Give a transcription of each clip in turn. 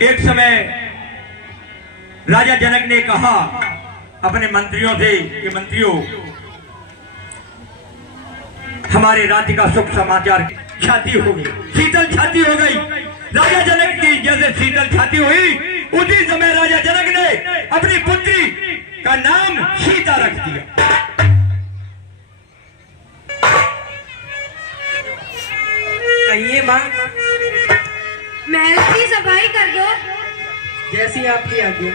एक समय राजा जनक ने कहा अपने मंत्रियों से कि मंत्रियों, हमारे राज्य का सुख समाचार छाती हो गई, शीतल छाती हो गई। राजा जनक की जैसे शीतल छाती हुई, उसी समय राजा जनक ने अपनी पुत्री का नाम सीता रख दिया। कहिए माँ, महल की सफाई कर दो। जैसी आपकी आज्ञा।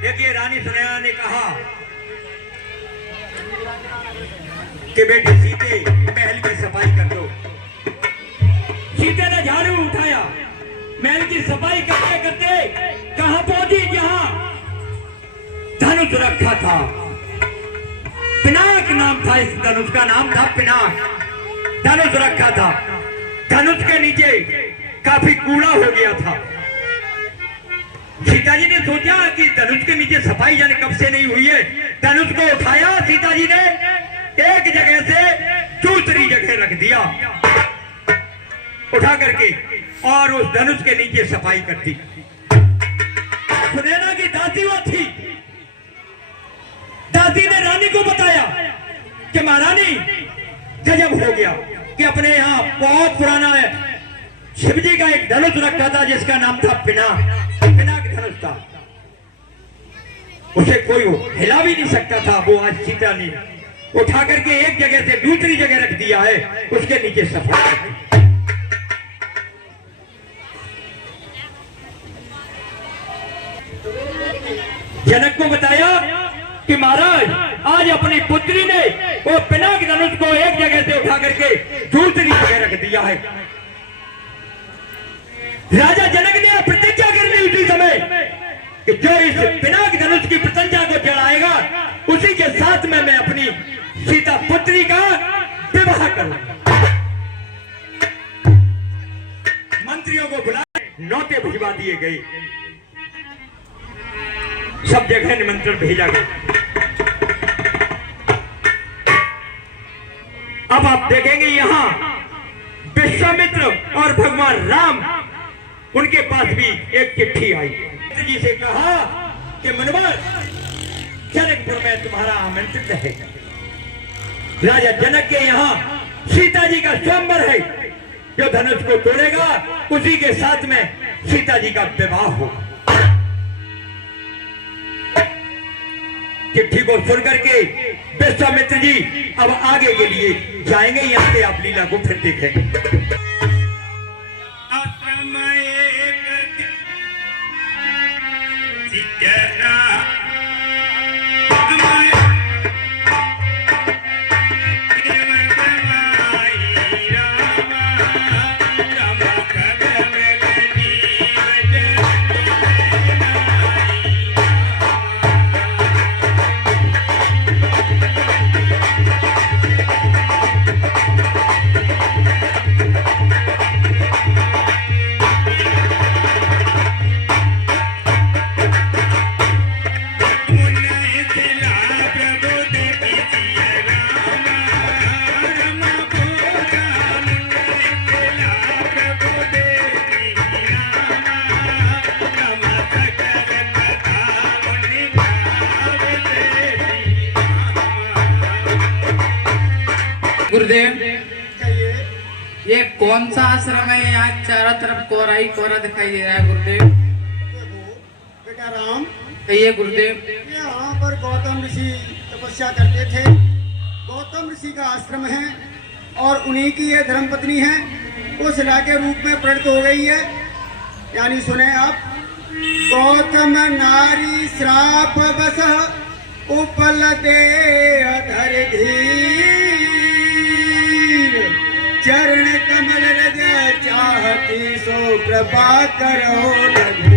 देखिए, रानी सुनैना ने कहा कि बेटी सीते, महल की सफाई कर दो। सीते ने झाड़ू उठाया, महल की सफाई करते करते कहां पहुंची, जहां धनुष रखा था। पिनाक नाम था, इस धनुष का नाम था पिनाक। धनुष रखा था, धनुष के नीचे काफी कूड़ा हो गया था। सीता जी ने सोचा कि धनुष के नीचे सफाई जाने कब से नहीं हुई है। धनुष को उठाया सीता जी ने, एक जगह से दूसरी जगह रख दिया उठा करके, और उस धनुष के नीचे सफाई करती। सुनैना की दासी वो थी। दासी ने रानी को बताया कि महारानी, गजब हो गया कि अपने यहाँ बहुत पुराना है, शिवजी का एक धनुष रखा था जिसका नाम था पिनाक। पिनाक धनुष था, उसे कोई हिला भी नहीं सकता था। वो आज सीता ने उठा करके एक जगह से दूसरी जगह रख दिया है, उसके नीचे सफाई करती। जनक को बताया कि महाराज, आज अपनी पुत्री ने वो पिनाक धनुष को एक जगह से उठा करके दूसरी जगह रख दिया है। राजा जनक ने प्रतिज्ञा कर ली उसी समय कि जो इस पिनाक धनुष की प्रतिज्ञा को चढ़ाएगा, उसी के साथ में मैं अपनी सीता पुत्री का विवाह करूंगा। मंत्रियों को बुला नौते भिजवा दिए गए, सब जगह निमंत्रण भेजा गया। अब आप देखेंगे यहां विश्वामित्र और भगवान राम, उनके पास भी एक चिट्ठी आई। जी से कहा कि मुनिवर, जनकपुर में तुम्हारा आमंत्रित है। राजा जनक के यहाँ सीता जी का स्वयंवर है, जो धनुष को तोड़ेगा उसी के साथ में सीता जी का विवाह होगा। चिट्ठी को सुन करके विश्वामित्र जी अब आगे के लिए जाएंगे। यहाँ से आप लीला को फिर देखेंगे। गुरुदेव, ये कौन सा आश्रम है? यहाँ चारों तरफ कोहरा ही कोहरा दिखाई दे रहा है गुरुदेव। बेटा राम, कहिए गुरुदेव। यहाँ पर गौतम ऋषि तपस्या करते थे। गौतम ऋषि का आश्रम है और उन्हीं की ये धर्मपत्नी है, वो शिला के रूप में प्रकट हो गई है। यानी सुने आप, गौतम नारी श्राप बस उपल दे अधर धीर, चरण कमल रज चाहती सो कृपा करो रघु।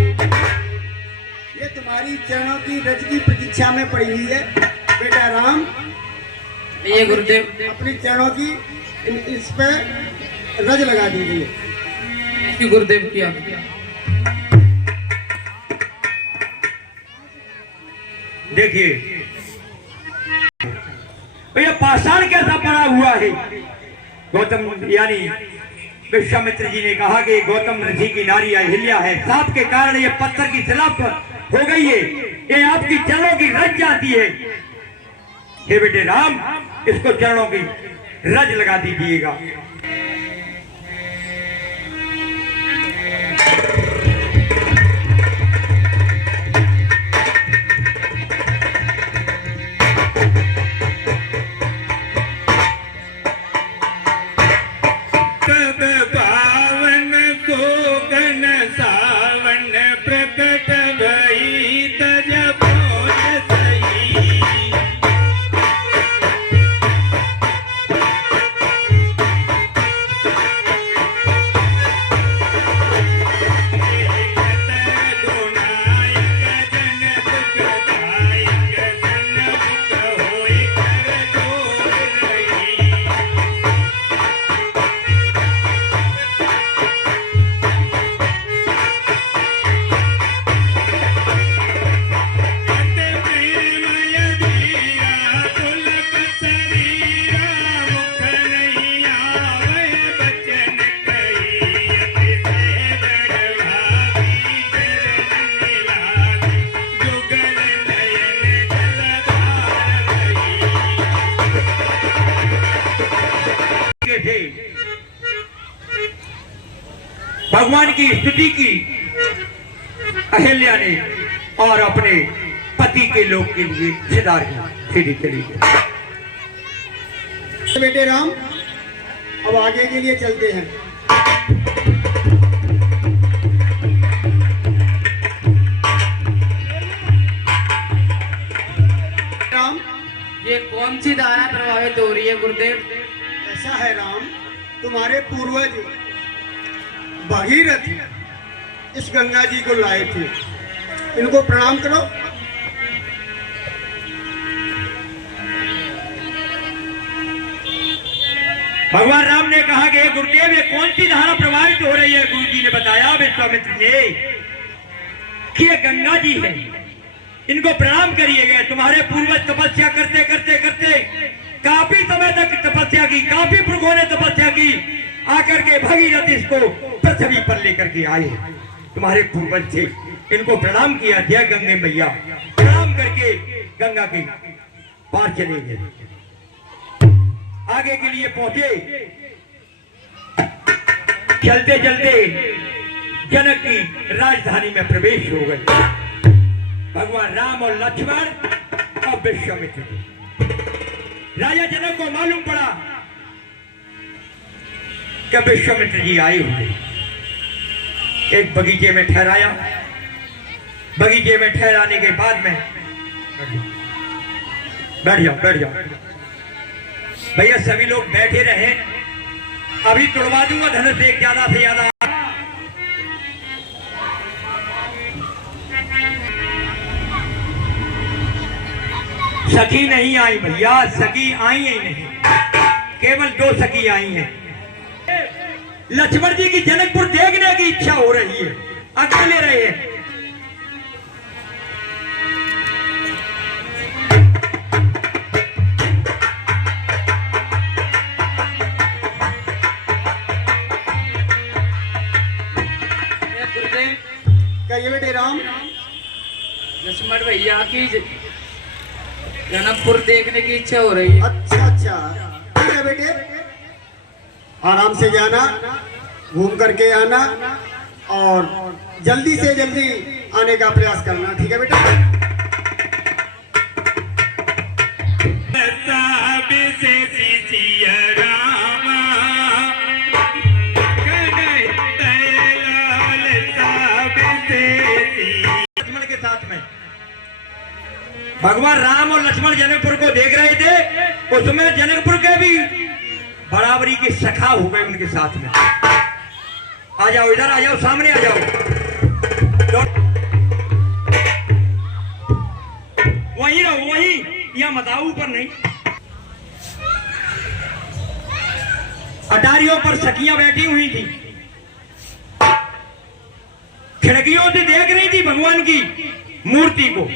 ये तुम्हारी चरणों की रज की प्रतीक्षा में पड़ी हुई है। बेटा राम, ये गुरुदेव, अपनी चरणों की इस पे रज लगा दीजिए। गुरुदेव किया। देखिए भैया पाषाण कैसा पड़ा हुआ है। गौतम यानी विश्वामित्र जी ने कहा कि गौतम ऋषि की नारी अहिल्या है, साप के कारण ये पत्थर की शिला हो गई है, ये आपकी चरणों की रज जाती है। हे बेटे राम, इसको चरणों की रज लगा दीजिएगा। भगवान की स्तुति की अहिल्या ने और अपने पति के लोग के लिए सिधार सीधी चली गई। बेटे राम, अब आगे के लिए चलते हैं। राम, ये कौन सी धारा प्रभावित हो रही है गुरुदेव? ऐसा है राम, तुम्हारे पूर्वज भगीरथ इस गंगा जी को लाए थे, इनको प्रणाम करो। भगवान राम ने कहा कि गुरुदेव ये कौन सी धारा प्रभावित हो रही है? गुरु जी ने बताया विश्वामित्र ने कि ये गंगा जी है, इनको प्रणाम करिएगा। तुम्हारे पूर्वज तपस्या करते करते करते काफी समय तक तपस्या की, काफी पुरखों ने तपस्या की, आकर के भगीरथ इसको पृथ्वी पर लेकर के आए। तुम्हारे पूर्वज थे, इनको प्रणाम किया। जय गंगे मैया, प्रणाम करके गंगा के पार चले गए। आगे के लिए पहुंचे, चलते चलते जनक की राजधानी में प्रवेश हो गए। भगवान राम और लक्ष्मण और विश्वामित्र जी। राजा जनक को मालूम पड़ा कि विश्वामित्र जी आए हुए। एक बगीचे में ठहराया। बगीचे में ठहराने के बाद में बैठ जाओ भैया, सभी लोग बैठे रहे। अभी तोड़वा दूंगा धनुष से ज्यादा से ज्यादा। सखी नहीं आई भैया, सखी आई ही नहीं, केवल 2 सखी आई हैं। लक्ष्मण जी की जनकपुर देखने की इच्छा हो रही है, अकेले रहे हैं। कहिए बेटे राम। लक्ष्मण भैया की जनकपुर देखने की इच्छा हो रही है। अच्छा, ठीक है बेटे, आराम से जाना, घूम करके आना और जल्दी से जल्दी आने का प्रयास करना, ठीक है बेटा। लक्ष्मण के साथ में भगवान राम और लक्ष्मण जनकपुर को देख रहे थे। उसमें जनकपुर के भी बराबरी के सखा हो गए उनके साथ में। आ जाओ, इधर आ जाओ, सामने आ जाओ। वहीं रहो, वहीं, या मत आओ, ऊपर नहीं। अटारियों पर सखियां बैठी हुई थी, खिड़कियों से देख रही थी भगवान की मूर्ति को।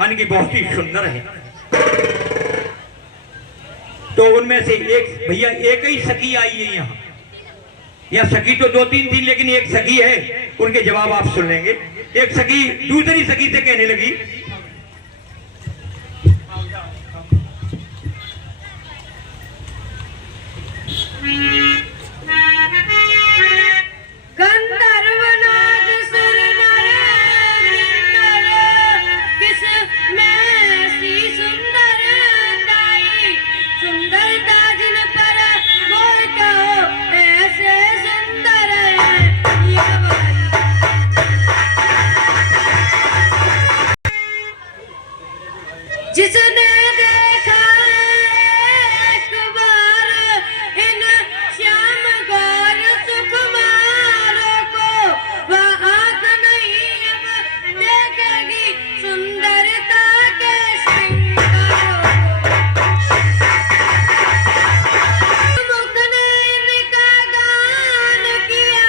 यानी कि बहुत ही सुंदर है। तो उनमें से एक भैया एक ही सखी आई है यहाँ, या सखी तो 2-3 थी लेकिन एक सखी है, उनके जवाब आप सुन लेंगे। एक सखी दूसरी सखी से कहने लगी, गंधर्व नाग सुर नर किन्नर, किस में सी सुंदर दाई, सुंदरता जिन पर मोह कहो ऐसे सुंदर है ये बाई। जिसने देखा एक बार इन श्याम गौर सुकुमारों को, वह आंख नहीं अब देखेगी सुंदरता के श्रृंगारों को। मुख ने इनका गान किया,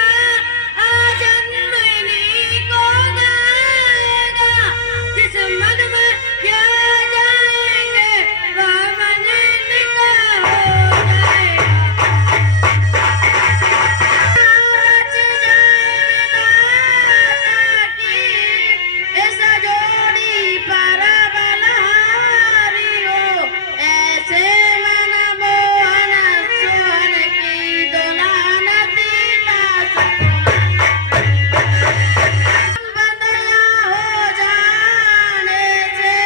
आज जन्मनी को गाएगा, जिस मन में क्या जाएंगे वह मन इनका हो जाएगा। नाच जाए विधाता की ऐसा जोड़ी पर बलहारी हो, ऐसे मन मोहन सोहन की दुल्हन सीता बदला हो जाने से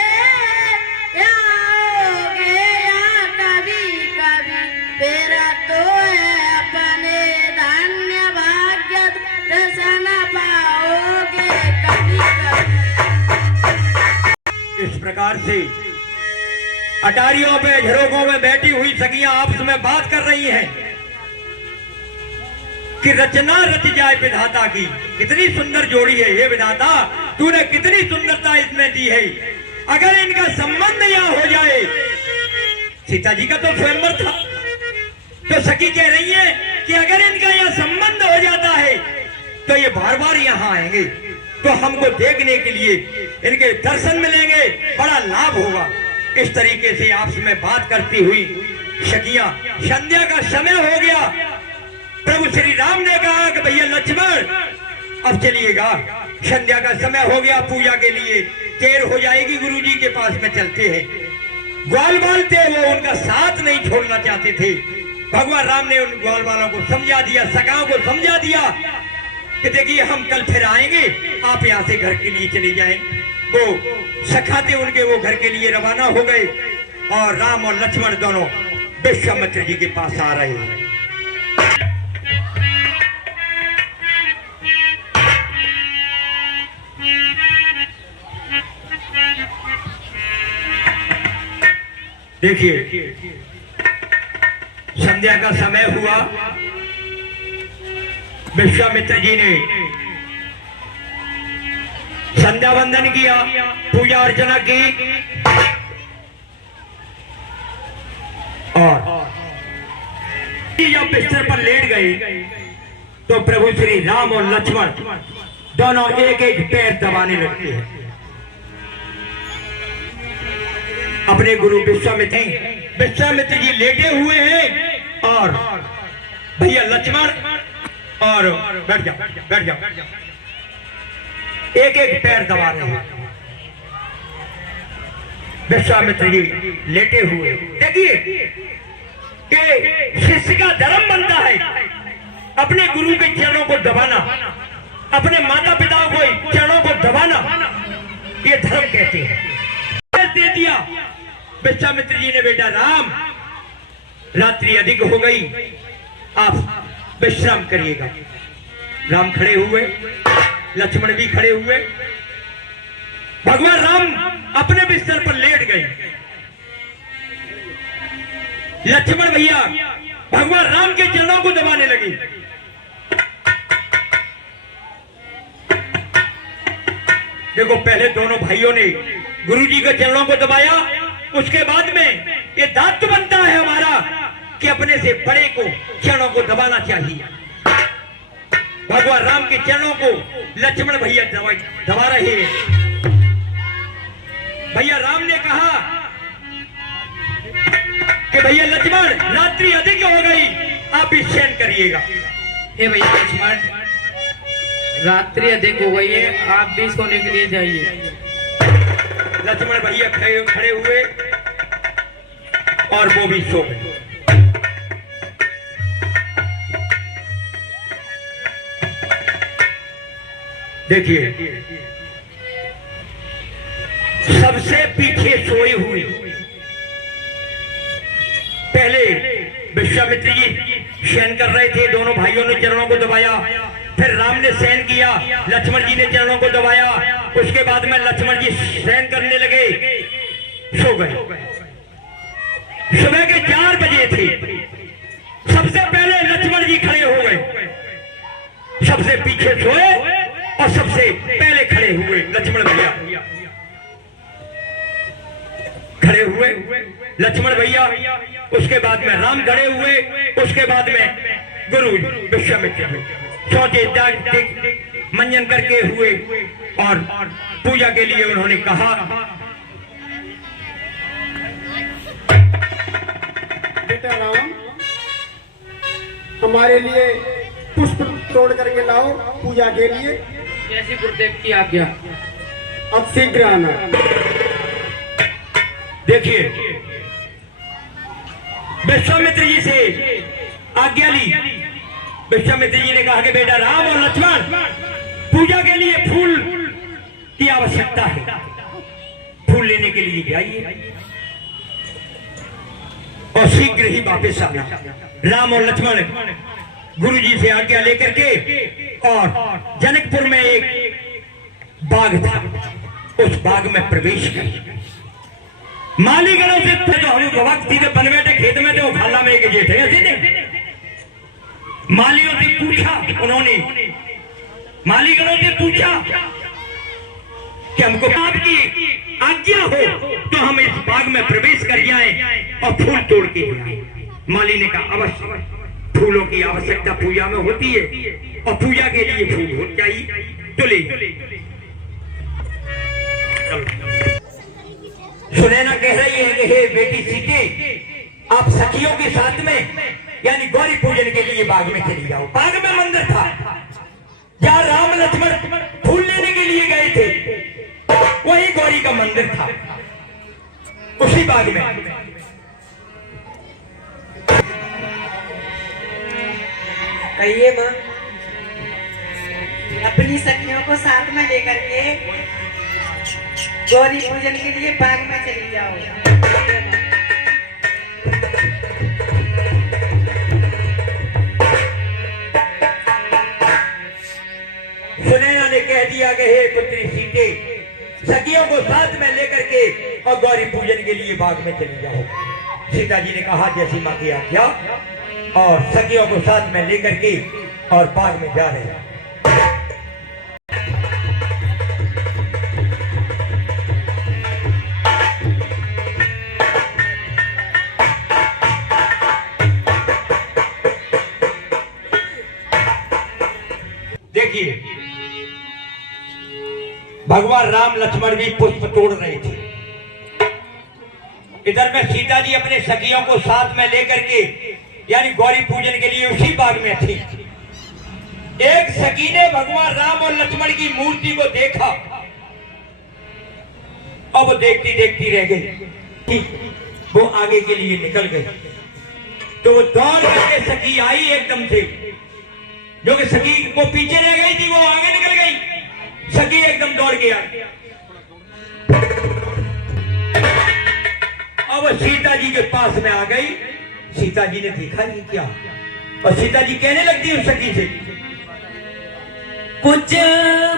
या होगे या कभी कभी, मेरा तो है अपने धन्य भाग्य दर्शन पाओगे कभी कभी। इस प्रकार से अटारियों पे झरोकों में बैठी हुई सखियां आपस में बात कर रही हैं कि रचना रच जाए विधाता की। कितनी सुंदर जोड़ी है ये विधाता, तूने कितनी सुंदरता इसमें दी है। अगर इनका संबंध यहाँ हो जाए, सीता जी का तो स्वयंवर था, तो सखी कह रही है कि अगर इनका यहाँ संबंध हो जाता है तो ये बार बार यहाँ आएंगे, तो हमको देखने के लिए इनके दर्शन मिलेंगे, बड़ा लाभ होगा। इस तरीके से आपस में बात करती हुई सखियां, संध्या का समय हो गया। प्रभु श्री राम ने कहा कि भैया लक्ष्मण अब चलिएगा, संध्या का समय हो गया, पूजा के लिए देर हो जाएगी, गुरुजी के पास में चलते हैं। ग्वाल बाल थे, वो उनका साथ नहीं छोड़ना चाहते थे। भगवान राम ने उन ग्वाल बालों को समझा दिया, सखाओं को समझा दिया कि देखिए हम कल फिर आएंगे, आप यहाँ से घर के लिए चले जाएं। वो सखाते उनके वो घर के लिए रवाना हो गए और राम और लक्ष्मण दोनों विश्वामित्र जी के पास आ रहे हैं। देखिए संध्या का समय हुआ, विश्वामित्र जी ने संध्या वंदन किया, पूजा अर्चना की और जब बिस्तर पर लेट गए तो प्रभु श्री राम और लक्ष्मण दोनों एक एक पैर दबाने लगते हैं। अपने गुरु विश्वामित्र जी लेटे हुए हैं और भैया लक्ष्मण और बैठ जाओ एक एक पैर दबा रहे हैं। विश्वामित्र जी लेटे हुए। देखिए कि शिष्य का धर्म बनता है अपने गुरु के चरणों को दबाना, अपने माता पिता को चरणों को दबाना, ये धर्म कहते हैं। दे दिया विश्वामित्र जी ने, बेटा राम रात्रि अधिक हो गई, आप विश्राम करिएगा। राम खड़े हुए, लक्ष्मण भी खड़े हुए। भगवान राम अपने बिस्तर पर लेट गए। लक्ष्मण भैया भगवान राम के चरणों को दबाने लगे। देखो पहले दोनों भाइयों ने गुरुजी के चरणों को दबाया, उसके बाद में ये दायित्व बनता है हमारा कि अपने से बड़े को चरणों को दबाना चाहिए। भगवान राम के चरणों को लक्ष्मण भैया दबा रहे हैं। भैया राम ने कहा कि भैया लक्ष्मण, रात्रि अधिक हो गई, आप भी शयन करिएगा। हे भैया लक्ष्मण, रात्रि अधिक हो गई है, आप भी सोने के लिए जाइए। लक्ष्मण भैया खड़े हुए और वो भी सो गए। देखिए, सबसे पीछे सोए हुए पहले विश्वामित्र जी शयन कर रहे थे। दोनों भाइयों ने चरणों को दबाया, फिर राम ने शयन किया, लक्ष्मण जी ने चरणों को दबाया। उसके बाद में लक्ष्मण जी शयन करने लगे, सो गए। सुबह के 4 बजे थे। सबसे पहले लक्ष्मण जी खड़े हो गए, सबसे पीछे सोए और सबसे पहले खड़े हुए। लक्ष्मण भैया खड़े हुए, लक्ष्मण भैया, उसके बाद में राम खड़े हुए, उसके बाद में गुरु विश्वामित्र सोचे मंजन करके हुए और पूजा के लिए उन्होंने कहा, बेटा राम, हमारे लिए पुष्प तोड़ करके लाओ पूजा के लिए। जैसी गुरुदेव की आज्ञा। अब शीघ्र आना। देखिए, विश्वामित्र जी से आज्ञा ली। विश्वामित्र जी ने कहा कि बेटा राम और लक्ष्मण, पूजा के लिए फूल की आवश्यकता है, फूल लेने के लिए जाइए और शीघ्र ही वापस आना। राम और लक्ष्मण गुरु जी से आज्ञा लेकर के, और जनकपुर में एक बाग था, उस बाग में प्रवेश किया। मालीगणों से जो हम भक्त सीधे बन बैठे खेत में, तो खाला में एक जेठ है, सीधे मालियों से पूछा उन्होंने, मालीगणों से पूछा कि हमको आपकी आज्ञा हो तो हम इस बाग में प्रवेश कर जाएं और फूल तोड़ के लाएं। माली ने कहा, अवश्य, फूलों की आवश्यकता पूजा में होती है और पूजा के लिए फूल हो चाहिए, तो ले। सुनैना कह रही है कि हे बेटी सीते, आप सखियों के साथ में यानी गौरी पूजन के लिए बाग में चली जाओ। बाग में मंदिर था जहाँ राम लक्ष्मण फूल लेने के लिए गए थे, वही गौरी का मंदिर था, उसी बाग में। कहिए माँ, अपनी सखियों को साथ में लेकर के गौरी पूजन के लिए बाग में चली जाओ। सुनैना ने कह दिया कि हे पुत्री सीते, सखियों को साथ में लेकर के और गौरी पूजन के लिए बाग में चली जाओ। सीता जी ने कहा, जैसी माँ की आज्ञा, और सखियों को साथ में लेकर के और बाग में जा रहे हैं। देखिए, भगवान राम लक्ष्मण भी पुष्प तोड़ रहे थे। इधर में सीता जी अपने सखियों को साथ में लेकर के यानी गौरी पूजन के लिए उसी बाग में थी। एक सखी ने भगवान राम और लक्ष्मण की मूर्ति को देखा और वो देखती देखती रह गई, वो आगे के लिए निकल गई। तो वो दौड़ करके सखी आई एकदम से, जो कि सखी वो पीछे रह गई थी, वो आगे निकल गई। सखी एकदम दौड़ गया। अब वो सीता जी के पास में आ गई। सीता जी ने देखा ये क्या, और सीता जी कहने लगती उस सखी से, कुछ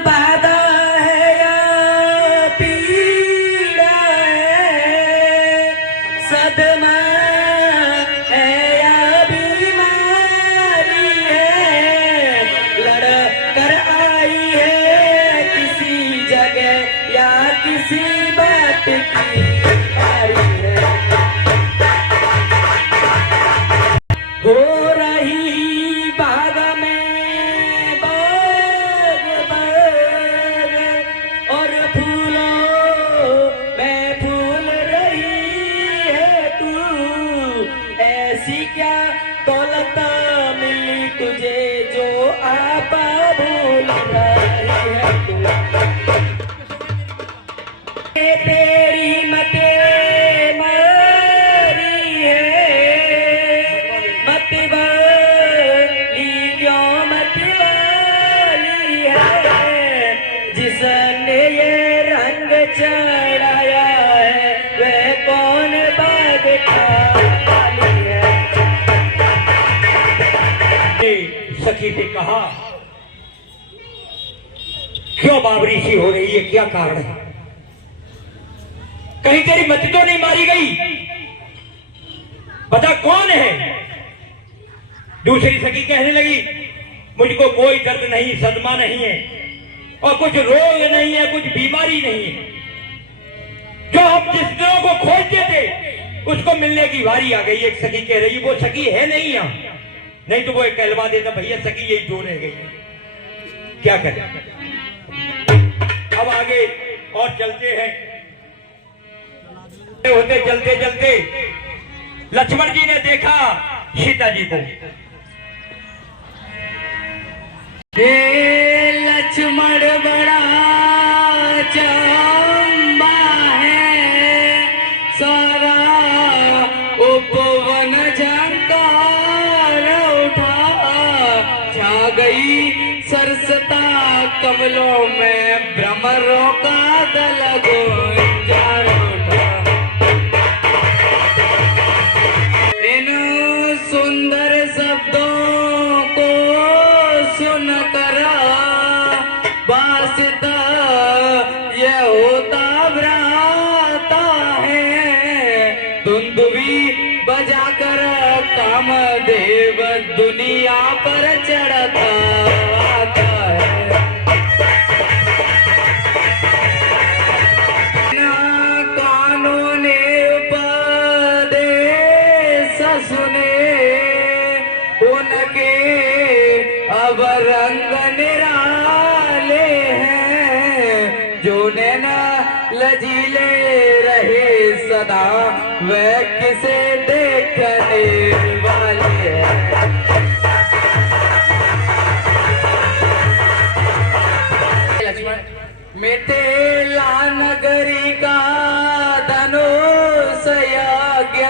बाधा है या पीड़ा है, सदमा है या बीमारी है, लड़ कर आई है किसी जगह या किसी बात की बारी है, हो रही बाग में बाग बाग और फूलों में मैंने ये रंग चढ़ाया है, वह कौन बागठा वाली है। सखी से कहा, क्यों बावरी सी हो रही है, क्या कारण है? कहीं तेरी मत तो नहीं मारी गई? बता कौन है? दूसरी सखी कहने लगी, मुझको कोई दर्द नहीं, सदमा नहीं है, और कुछ रोग नहीं है, कुछ बीमारी नहीं है। जो हम जिस दिनों को खोजते थे उसको मिलने की बारी आ गई। एक सखी कह रही, वो सखी है नहीं यहाँ, नहीं तो वो एक कहलवा देता, भैया सखी यही दो रह गई, क्या करें। अब आगे और चलते हैं। होते चलते चलते लक्ष्मण जी ने देखा सीता जी को। हे लक्ष्मण बड़ा चंबा है, सारा उपवन झंकार उठा, छा गई सरसता कमलों में, भ्रमरों का दल गुंजार उठा। इन सुंदर शब्दों को सुनकर वास्ता यह होता भ्राता है, धुंधुवी बजाकर कामदेव दुनिया पर चढ़ता आता है। कानों ने उपदेश सुने, उनके अब रंग निराले हैं, जो नैना लजीले रहे सदा, वह किसे देखने वाले हैं। लक्ष्मण, मिथिला नगरी का धनुष यज्ञ,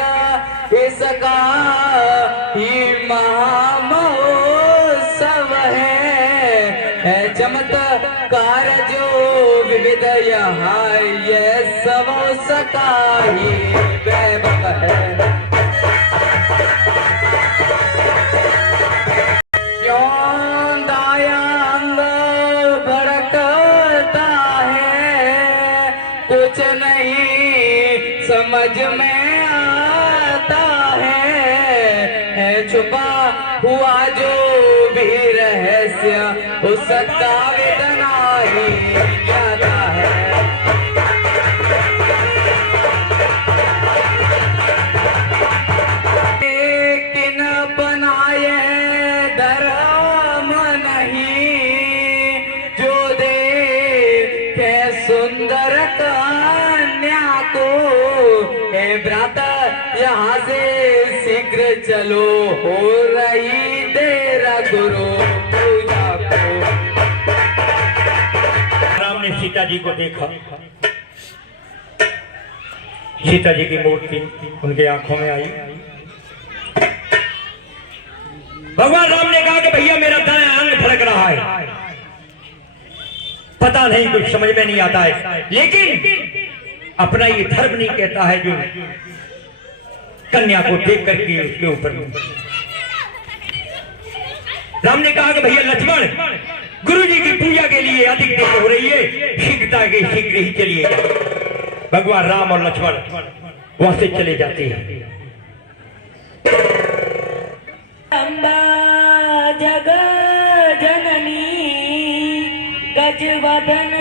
इसका ही महामहोत्सव है चमत्कार जो विविध यहाँ, यह सब उसका ही वैभव है। क्यों दाया अंग भड़कता है, कुछ नहीं समझ में आता है छुपा हुआ जो भी रहस्य, उसका वेदना ही ज्यादा है। लेकिन बनाए धर्म नहीं, जो देखे सुंदर कन्या को, हे भ्राता यहाँ से शीघ्र चलो, हो रही देर गुरु पूजा को। राम ने सीता जी को देखा, सीता जी की मूर्ति उनके आंखों में आई। भगवान राम ने कहा कि भैया मेरा दायां अंग धड़क रहा है, पता नहीं कुछ समझ में नहीं आता है, लेकिन अपना ये धर्म नहीं कहता है जो कन्या को देख करके उसके ऊपर। राम ने कहा कि भैया लक्ष्मण, गुरु जी की पूजा के लिए अधिक देर हो रही है, शीघ्रता के शीघ्र ही चलिए। भगवान राम और लक्ष्मण वहां से चले जाते हैं। अम्बा जग जननी गजवदन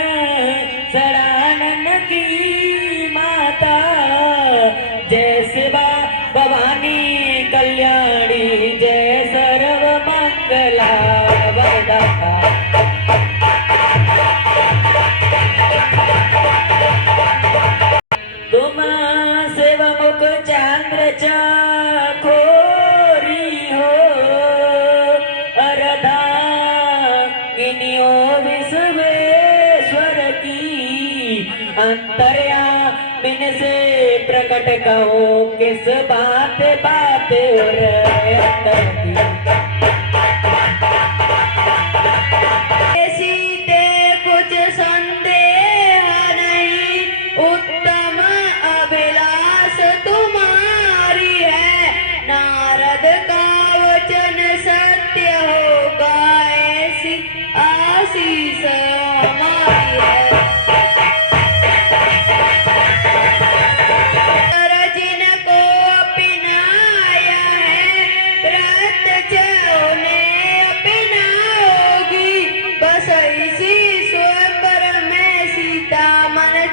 सड़ानन की माता, जय शिवा भवानी कल्याणी, जय सर्व मंगला वरदाता। तुम शिवमुख चंद्र चकोरी हो, अर्धा किनियो विश्वेश्वर की, अंतर्यामिन से प्रकट कहो, किस बात बात और अंतर की। सीते कुछ संदेह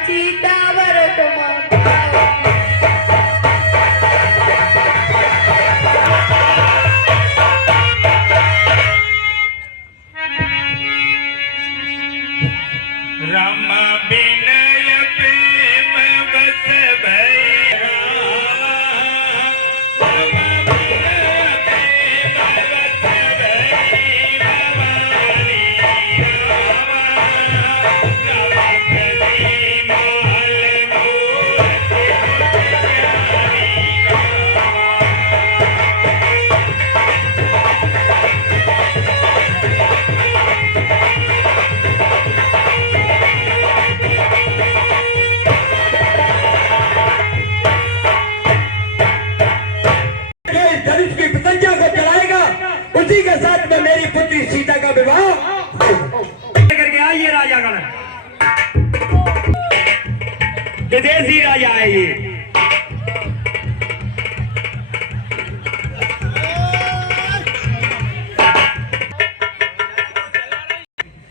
चीतावर तुम पाओगे। राम बिनय प्रेम बस भैया उसी के साथ में मेरी पुत्री सीता का विवाह करके आइए राजागण। विदेशी राजा है ये।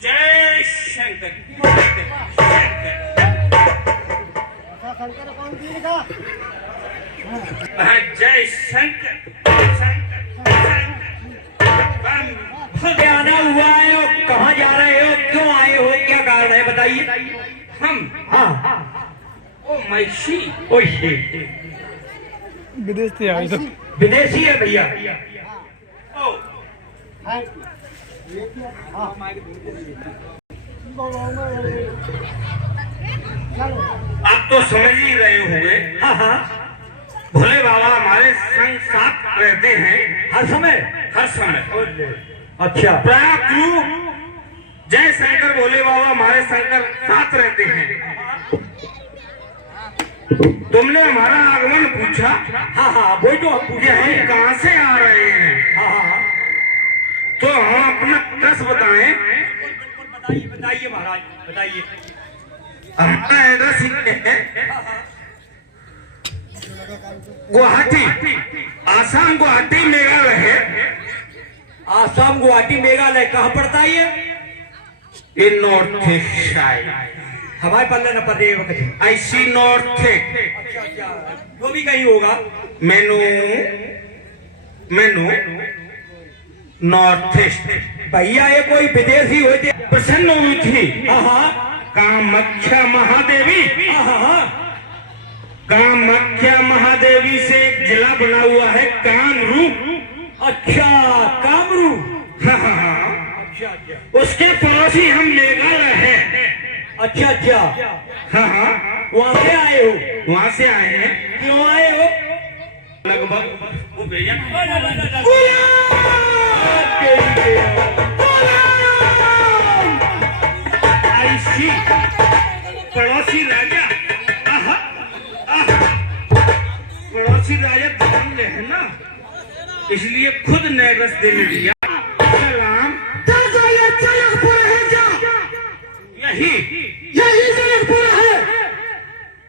जय शंकर। जय शंकर। आना हुआ है और कहाँ जा रहे हो, क्यों आए हो, क्या कारण है बताइए। हम ओ मैसी विदेशी है भैया। ओ आप तो समझ ही रहे होंगे। हाँ, भोले बाबा हमारे संग साथ रहते हैं हर समय। अच्छा, प्रयाग जय शंकर भोले बाबा हमारे शंकर साथ रहते हैं। तुमने हमारा आगमन पूछा। हाँ, वही तो हम पूछे हैं कहाँ से आ रहे हैं। हाँ, तो हम अपना एड्रेस बताएं। बताइए महाराज, बताइए। हमारा एड्रेस है गुवाहाटी, आसाम गुवाहाटी मेघालय है। आसाम गुवाहाटी मेघालय कहाँ पड़ता है ये नॉर्थ ईस्ट साइड। हमारे पल्ले न पड़े ऐसी नॉर्थ। जो भी कहीं होगा। मैनू नॉर्थ ईस्ट भैया। ये कोई विदेशी होते प्रसन्न हुई थी। कामाख्या महादेवी। कामाख्या महादेवी से एक जिला बना हुआ है कामरू। अच्छा, कामरू। हाँ। अच्छा। उसके पड़ोसी हम मेघालय हैं। अच्छा। हाँ, वहाँ से आए हो। वहाँ से आए हैं। क्यों आए हो? लगभग वो भैया ऐसी पड़ोसी राजा। पड़ोसी राजा धन है ना, इसलिए खुद नेगस देने दिया। सलाम। यही जनकपुर है।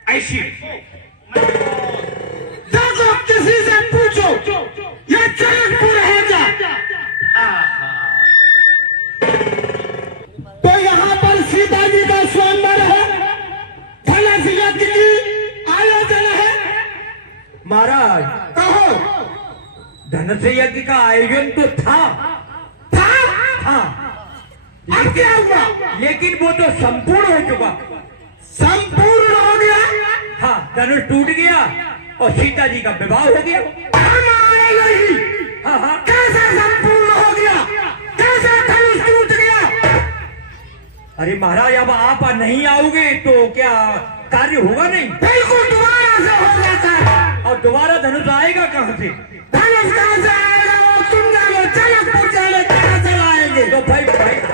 ऐसी देखो, किसी से पूछो ये जनकपुर है क्या। तो यहाँ पर सीता जी का स्वयंवर है, धनुष यज्ञ की आयोजन है। महाराज कहो, धनुष यज्ञ का आयोजन तो था। अब क्या हुआ? लेकिन वो तो संपूर्ण हो चुका। संपूर्ण हो गया। हाँ, धनुष टूट गया और सीता जी का विवाह हो गया। हाँ, कैसे संपूर्ण हो गया, कैसे धनुष टूट गया? अरे महाराज, अब आप नहीं आओगे तो क्या कार्य होगा नहीं? बिल्कुल दोबारा से हो जाता है। और दोबारा धनुष आएगा कहाँ से? धनुष कहाँ से आएगा? वो तुम जानो, जनकपुर जाने कहाँ से लाएंगे? तो भाई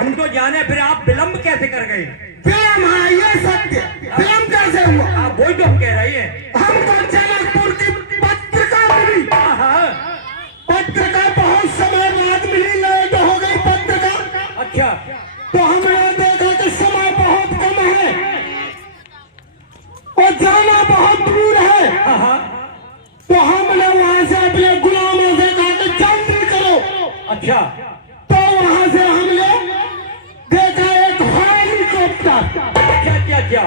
हम तो जाने, फिर आप विलम्ब कैसे कर गए? विलम्ब, हाँ ये सत्य। विलम्ब कैसे हुआ? आप वही तो हम कह रहे हैं। हम तो जनकपुर की पत्रिका मिली। पत्रिका बहुत समय बाद मिली, लेट हो गई पत्रिका। अच्छा, तो हमने देखा कि समय बहुत कम है और जाना बहुत दूर है। तो हमने वहां से अपने गुलामों से कहा कि जल्दी करो। अच्छा, तो वहां से हमने देखा एक हेलीकॉप्टर। क्या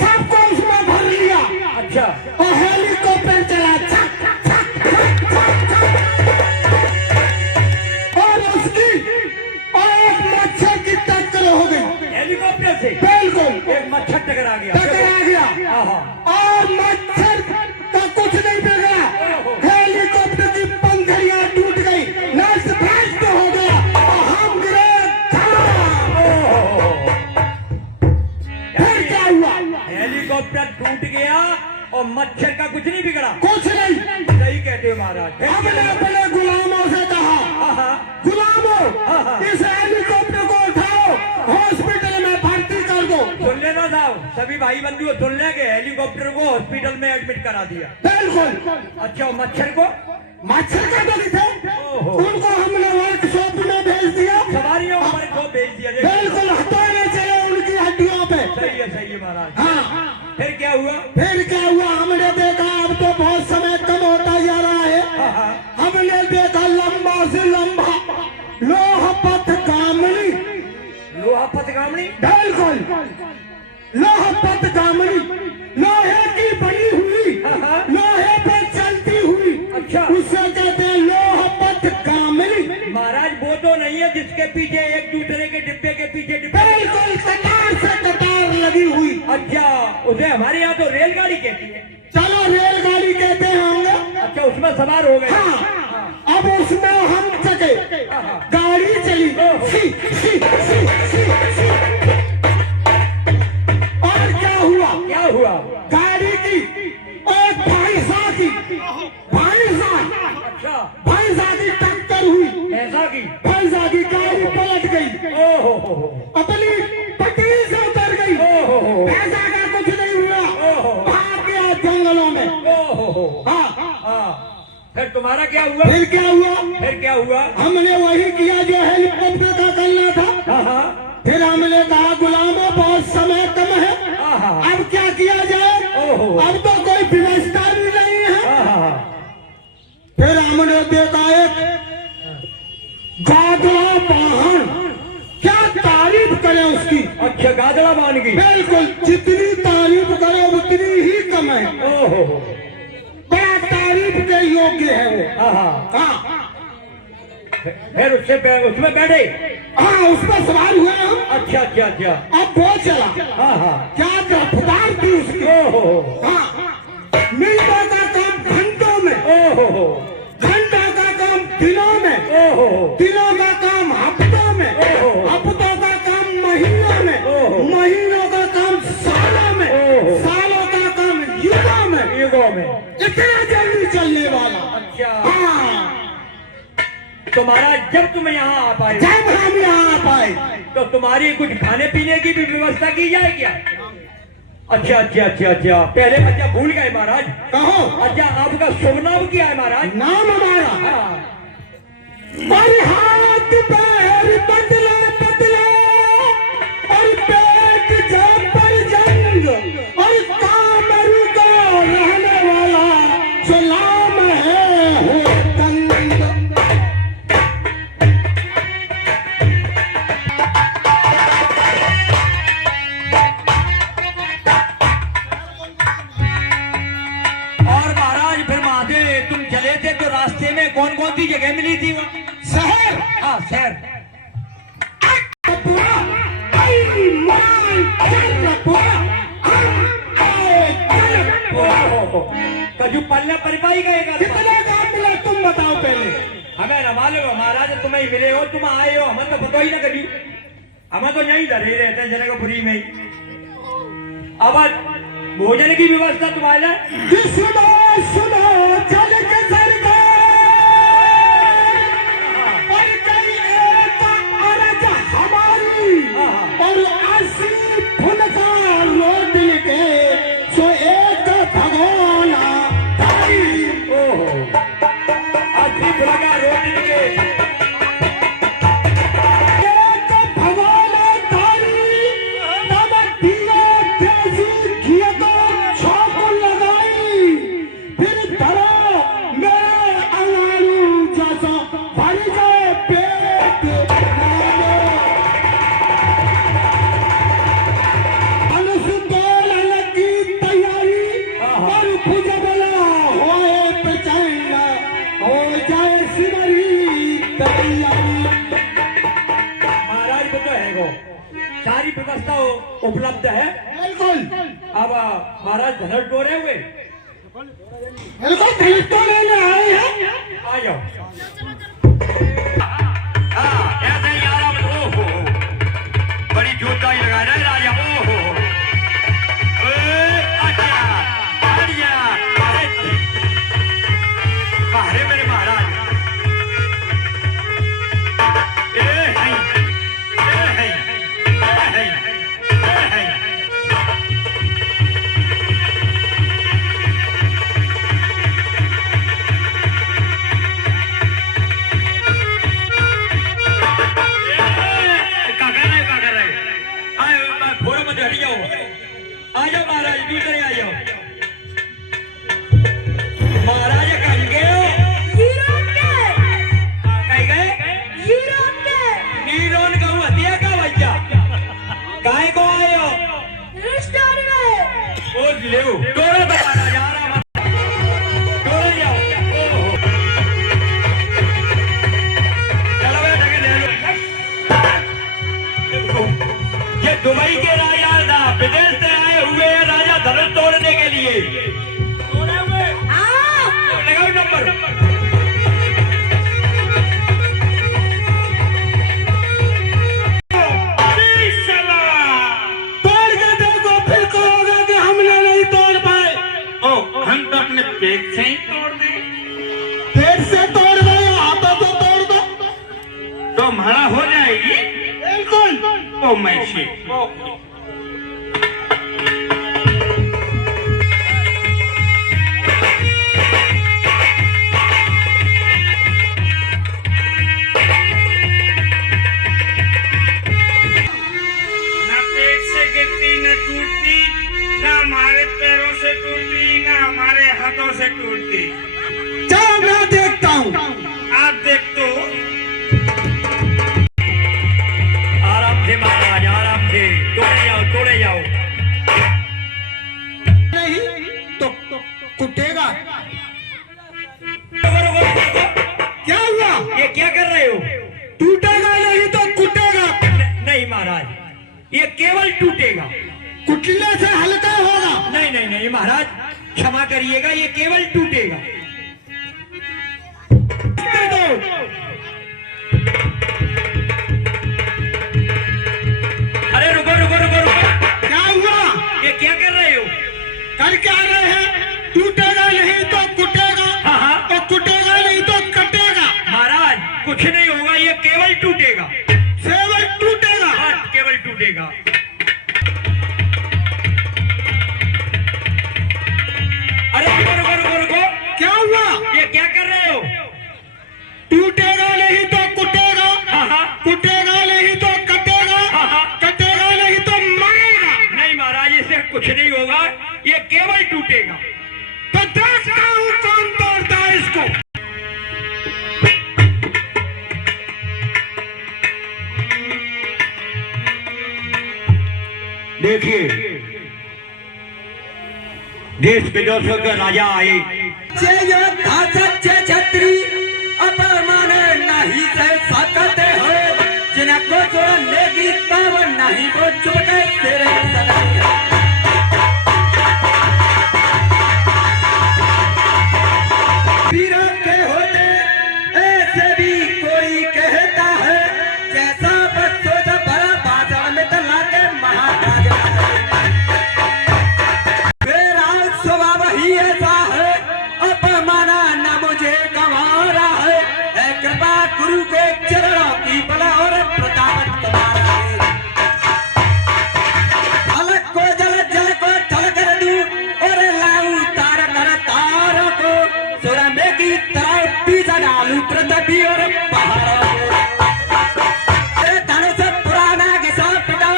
सबको उसमें भर लिया। अच्छा और हेलीकॉप्टर चला छक छक छक छक छक। और उसकी और एक मच्छर की टक्कर हो गई हेलीकॉप्टर से बिल्कुल। एक मच्छर टकरा गया। टकरा गया और मच्छर का कुछ नहीं बिगड़ा। हेलीकॉप्टर की पंखुड़ियां टूट गई, नष्ट भ्रष्ट हो गया और हम गिरे धड़ाम। फिर क्या हुआ? हेलीकॉप्टर टूट गया और मच्छर का कुछ नहीं बिगड़ा। कुछ नहीं। सही कहते हो महाराज। फिर हमने अपने गुलामों से कहा, गुलामों इस हेलीकॉप्टर को उठाओ, हॉस्पिटल में भर्ती कर दो। सुन लेना साहब, सभी भाई बंधु सुन ले के हेलीकॉप्टर को हॉस्पिटल में एडमिट करा दिया। बिल्कुल। अच्छा और मच्छर को? मच्छर का तो थे, उनको हमने वर्कशॉप में भेज दिया। सवारियों को भेज दिया। बिल्कुल हटाने चले उनकी हड्डियों पे। सही है महाराज। हाँ। फिर क्या हुआ? फिर क्या हुआ? हमने देखा अब तो बहुत समय कम होता जा रहा है। हमने देखा लंबा से लंबा लोहा पथगामिनी। लोहा पथगामिनी? बिल्कुल लोहा पथगामिनी, लोहे की बनी हुई, लोहे पे चलती हुई। अच्छा उससे कहते हैं लोहा पथगामिनी। महाराज वो तो नहीं है जिसके पीछे एक दूसरे के डिब्बे के पीछे डिब्बे? बिल्कुल कतार से कतार लगी हुई। अच्छा उसे हमारे यहाँ तो रेलगाड़ी कहती है। चलो रेलगाड़ी कहते होंगे। अच्छा उसमें सवार हो गए। हाँ। अब उसमें हम चले, गाड़ी चली सी, सी, सी, सी, सी। और क्या हुआ? क्या हुआ? गाड़ी की एक भैंसा की टक्कर हुई। ऐसा की भैंसा की गाड़ी पलट गई। ओहो अपनी पटरी से उतर गई। ओहो भैंसा का कुछ नहीं हुआ, भाग गया जंगलों में। ओहो हाँ। फिर तुम्हारा क्या हुआ? फिर क्या हुआ? फिर क्या हुआ? हमने वही किया जो हेलीकॉप्टर का करना था। फिर हमने कहा गुलामों बहुत समय कम है, अब क्या किया जाए? अब तो कोई व्यवस्था भी नहीं है। फिर हमने देखा एक गादड़ा वाहन, क्या तारीफ करें उसकी। अच्छा गादड़ा बांध गई। बिल्कुल जितनी तारीफ करें उतनी ही कम है। ओहो बड़ा तारीफ के योग्य है वो। हाँ। फिर उसमें बैठे? हाँ उस पर सवार हुए हम। अच्छा अच्छा अच्छा। अब वो चला। क्या रफ्तार थी उसकी। हाँ। मिनटों का काम घंटों में, घंटों का काम दिनों में, दिनों का काम हफ्तों में, हफ्तों का काम महीनों में, महीनों का काम सालों में, सालों का काम युगों में, इतना जल्दी चलने वाला। अच्छा हाँ। तो महाराज जब तुम यहाँ आ पाए, जब हम यहाँ आ पाए, तो तुम्हारी कुछ खाने पीने की भी व्यवस्था की जाए क्या? अच्छा अच्छा अच्छा अच्छा। पहले अच्छा भूल गए महाराज। कहो। अच्छा आपका शुभ नाम क्या है महाराज? नाम हमारा और हाथ पैर बदले बदले और पेट जब पर जंग और कामरू को रहने वाला जो नाम है हो तंग। और महाराज फिर महादेव तुम चले थे तो रास्ते में कौन कौन सी जगह मिली थी वहाँ? शहर। हाँ शहर। कजू पल्ले परिपाई गएगा। कितने काम मिला तुम बताओ पहले। हमें न मालूम महाराज तुम्हें ही मिले हो, तुम आए हो, हमें तो पता ही ना कभी। हमें तो यहीं धरे रहते हैं जनकपुरी में ही। अब भोजन की व्यवस्था तुम्हारे सुनो सुनो चल के सरकार और कई एक अरज हमारी और 80 फुलका रोड के सो एक भगवान तारी। ओहो 80 फुलका रोड के एक भगवान तारी तब दिया देसी घी को छौक लगाई व्यवस्था उपलब्ध है। बिल्कुल अब महाराज धनुष डोरे हुए, बिल्कुल धनुष तो लेने आए हैं। आ जाओ। हाँ, ऐसे ही आराम। ओहो, बड़ी जोरदारी लगा रहे राजा। ओहो, अच्छा, बढ़िया, बाहरे मेरे महाराज। आ जाओ महाराज, दूसरे आ जाओ। महाराज कहीं गए हो? यूरोप के कहीं गए? यूरोप के नीरोन का हतिया का भैया काहे को आए हो? रेस्टोरेंट में ओ ले तोरे तो महाराज आराम तोरे जाओ। ओहो, चलो बैठ के ले लो। ये दुबई के राजा था, विदेश से आए हुए हैं राजा धनुष तोड़ने के लिए। तोड़े हुए लगाओ नंबर। तोड़ के देखो, फिर कहोगे कि हमने नहीं तोड़ पाए। ओ, हम तो अपने पेट से ही तोड़ दें। पेट से तोड़ दो या हाथों से तोड़ दो, तो हमारा हो जाएगी। बिल्कुल। ओ मैसी, से टूटती। चलो मैं देखता हूँ। आप देख तो आराम से महाराज, आराम से तोड़े जाओ, तोड़े जाओ। नहीं तो कुटेगा। क्या हुआ? ये क्या कर रहे हो? टूटेगा नहीं तो कुटेगा। नहीं महाराज, ये केवल टूटेगा। कुटने से हल्का होगा। नहीं नहीं नहीं महाराज, क्षमा करिएगा, ये केवल टूटेगा। अरे रुको रुको रुको रुको, क्या हुआ? ये क्या कर रहे हो? कर क्या रहे हैं? टूटेगा नहीं तो कुटेगा। हाँ हाँ और कुटेगा नहीं तो कटेगा। महाराज, कुछ नहीं होगा, ये केवल टूटेगा। केवल टूटेगा। हाँ, केवल टूटेगा। अरे रुको रुको रुको रुको, क्या हुआ? ये क्या कर रहे हो? टूटेगा नहीं तो कुटेगा। हाँ हाँ कुटेगा नहीं तो कटेगा। हाँ हाँ। कटेगा नहीं तो मरेगा। नहीं महाराज, इससे कुछ नहीं होगा, ये केवल टूटेगा। तो देखता हूँ कौन तोड़ता है इसको। देखिए, देश विदेशों के राजा आए। छत्री अपमान नहीं सह सकते हो, जिनको छोड़ने की तावन नहीं वो चुपके तेरे सगाई। वीरों के होते ऐसे भी कोई कहता है, जैसा बच्चों से भरा बाजार में तला के महाराज। मेरा स्वभाव ही ऐसा है, अपमाना न मुझे गंवारा है। कृपा गुरु के चरणों की बला और प्रताप तुम्हारा है। अलग को जल जल को थल कर दूं और लाऊं तार कर तारों को, सुर में की तरह पीछा डालूं पृथ्वी और पहाड़ों को। तेरे धनुष से पुराना किसा पिता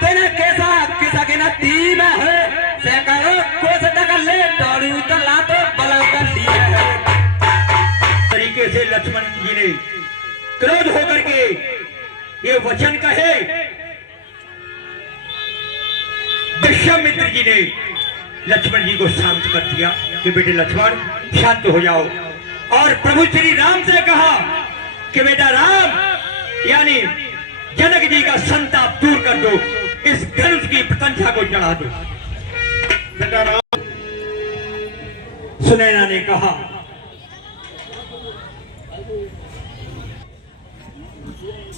तेरे कैसा किसा की नदी में है, सैकड़ों कोस तक ले दौड़ू तो लातो बल कर लिए है। तरीके से लक्ष्मण जी ने क्रोध होकर के ये वचन कहे। विश्वामित्र जी ने लक्ष्मण जी को शांत कर दिया कि बेटे लक्ष्मण शांत हो जाओ, और प्रभु श्री राम से कहा कि बेटा राम, यानी जनक जी का संताप दूर कर दो। इस धनुष की प्रशंसा को चढ़ा दो। सुनैना ने कहा,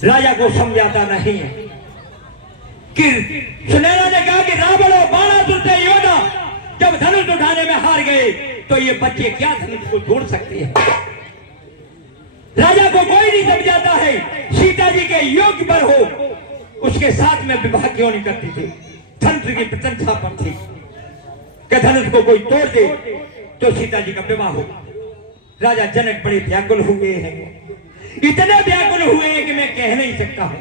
राजा को समझाता नहीं है कि सुनैना ने कहा कि रावण और बाणासुर से योद्धा जब धनुष उठाने में हार गए तो ये बच्चे क्या धनुष को तोड़ सकते हैं। राजा को कोई नहीं समझाता है, सीता जी के योग्य पर हो उसके साथ में विवाह क्यों नहीं करती थी। धनुष की प्रशंसा पर थी कि धनुष को कोई तोड़ दे तो सीता जी का विवाह हो। राजा जनक बड़े व्याकुल हुए हैं, इतने व्याकुल हुए हैं कि मैं कह नहीं सकता हूं।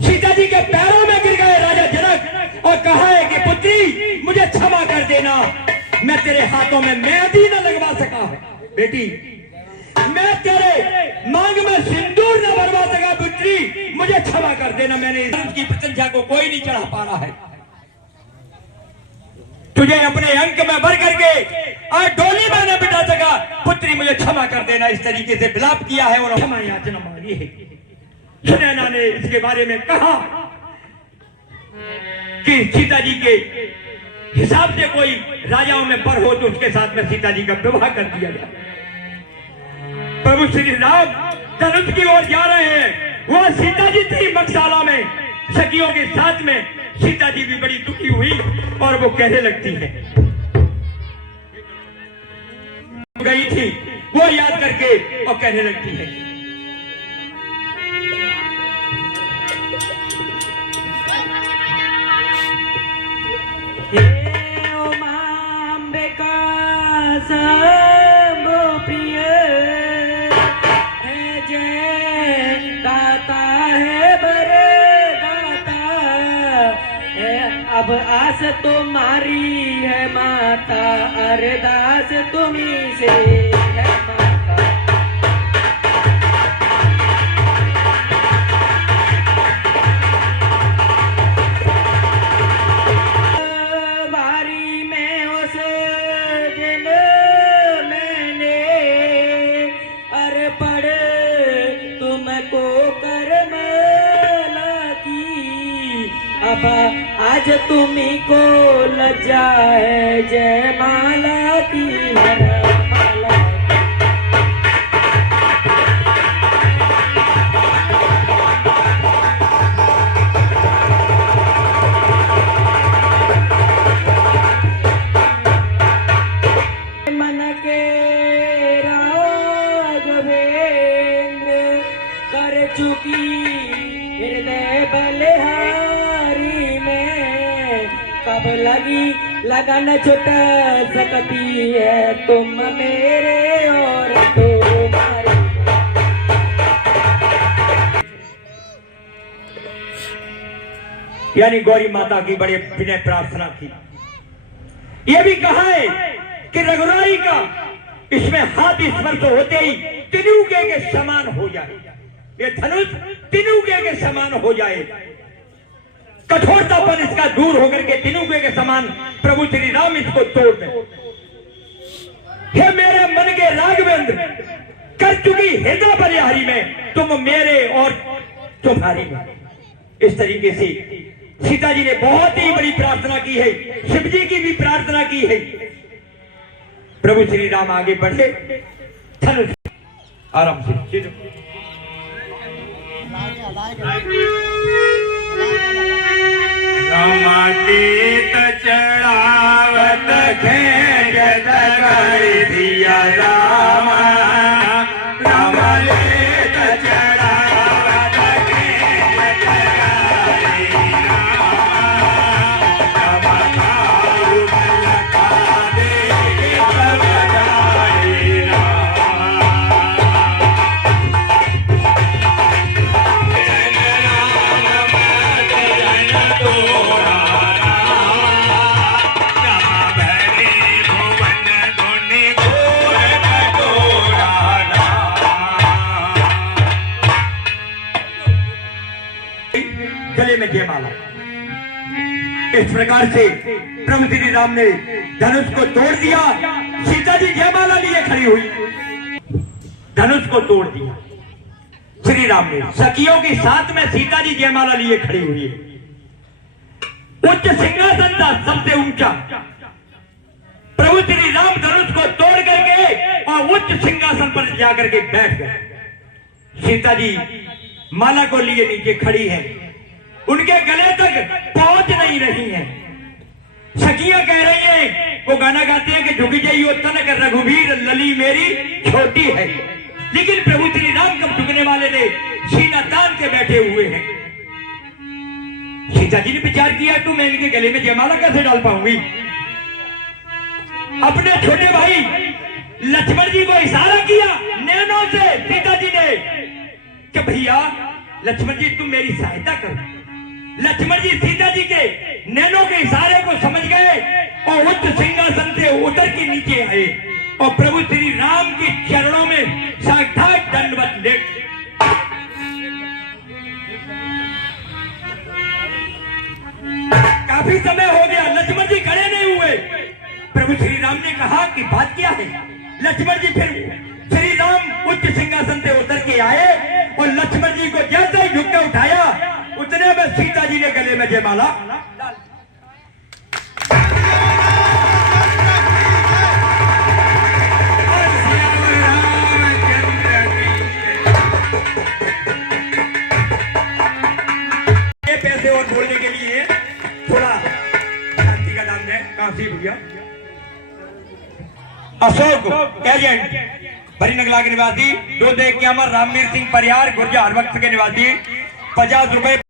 सीता जी के पैरों में गिर गए राजा जनक और कहा है कि पुत्री मुझे क्षमा कर देना, मैं तेरे हाथों में मेहंदी न लगवा सका है। बेटी मैं तेरे मांग में सिंदूर न भरवा सका, पुत्री मुझे क्षमा कर देना, मैंने उसकी प्रशंसा को कोई नहीं चढ़ा पा रहा है। तुझे अपने अंक में भर करके और डोली में न बिठा सका, पुत्री मुझे क्षमा कर देना। इस तरीके से विलाप किया है और क्षमा याचना मांगी है। सुनैना ने इसके बारे में कहा कि सीता जी के हिसाब से कोई राजाओं में पर हो तो उसके साथ में सीता जी का विवाह कर दिया जाए। प्रभु श्री राम धनुष की ओर जा रहे हैं, वह सीता जी थी मकसाला में सखियों के साथ में। सीता जी भी बड़ी दुखी हुई और वो कहने लगती है, गई थी वो याद करके और कहने लगती है, प्रिय है जय दाता है बरदाता है, अब आस तुम्हारी है माता, अरदास तुम्हीं से है माता। बारी में उस दिन मैंने अर्पण तुमको करमला की, अब आज तुम्हीं को लज्जा है जयमाला की वरमाला। मन के राघवेंद्र कर चुकी हृदय बलिहारी में, कब लगी लगन छुट सकती है तुम मेरे और तुम्हारे। यानी गौरी माता की बड़े विनय प्रार्थना की। यह भी कहा है कि रघुराई का इसमें हाथ स्पर्श होते ही तिनुके के समान हो जाए, ये धनुष तिनुके के समान हो जाए, कठोरतापन इसका दूर होकर के तिनुके के समान प्रभु श्री राम इसको तोड़ दें। हे मेरे मन के राघवेंद्र कर चुकी हृदय बलिहारी में, तुम मेरे और तुम्हारी में। इस तरीके से सीता जी ने बहुत ही बड़ी प्रार्थना की है, शिव जी की भी प्रार्थना की है। प्रभु श्री राम आगे बढ़े, धनुष आराम से रामातीत चढ़ावत खेजत कर दिया रामा, रामातीत चढ़ावत खेजत कर दिया रामा, रामा लखा दे बजाए रामा। गले में जयमाला। इस प्रकार से प्रभु श्री राम ने धनुष को तोड़ दिया, सीता जी जयमाला लिए खड़ी हुई, धनुष को तोड़ दिया श्री राम ने। सखियों के साथ में सीता जी जयमाला लिए खड़ी हुई है। उच्च सिंहासन था सबसे ऊंचा। प्रभु श्री राम धनुष को तोड़ करके और उच्च सिंहासन पर जाकर के बैठ गए। सीता जी माला को लिए नीचे खड़ी है, उनके गले तक पहुंच नहीं रही है। सखियां कह रही हैं, वो गाना गाते हैं कि झुक जाइयो तनक रघुवीर लली मेरी छोटी है, लेकिन प्रभु श्री राम कब झुकने वाले थे, सीना तान के बैठे हुए हैं। सीता जी ने विचार किया तो मैं इनके गले में जयमाला कैसे डाल पाऊंगी। अपने छोटे भाई लक्ष्मण जी को इशारा किया नैनों से सीता जी ने कि भैया लक्ष्मण जी तुम मेरी सहायता करो। लक्ष्मण जी सीता जी के नैनों के इशारे को समझ गए और उच्च सिंहासन से उतर के नीचे आए और प्रभु श्री राम के चरणों में साक्षात दंडवत लेट। काफी समय हो गया, लक्ष्मण जी खड़े नहीं हुए। प्रभु श्री राम ने कहा कि बात क्या है। लक्ष्मण जी फिर श्री राम उच्च सिंहासन से उतर के आए और लक्ष्मण जी को जैसे ही झुक के उठाया उतने में सीता जी ने गले में जयमाला डाल। ये पैसे और बोलने के लिए थोड़ा शांति का नाम है। काशी भैया अशोक एजेंट भरी नगला के निवासी, 2 रामवीर सिंह परियार गुर्जर वक्त के निवासी, 50 रुपए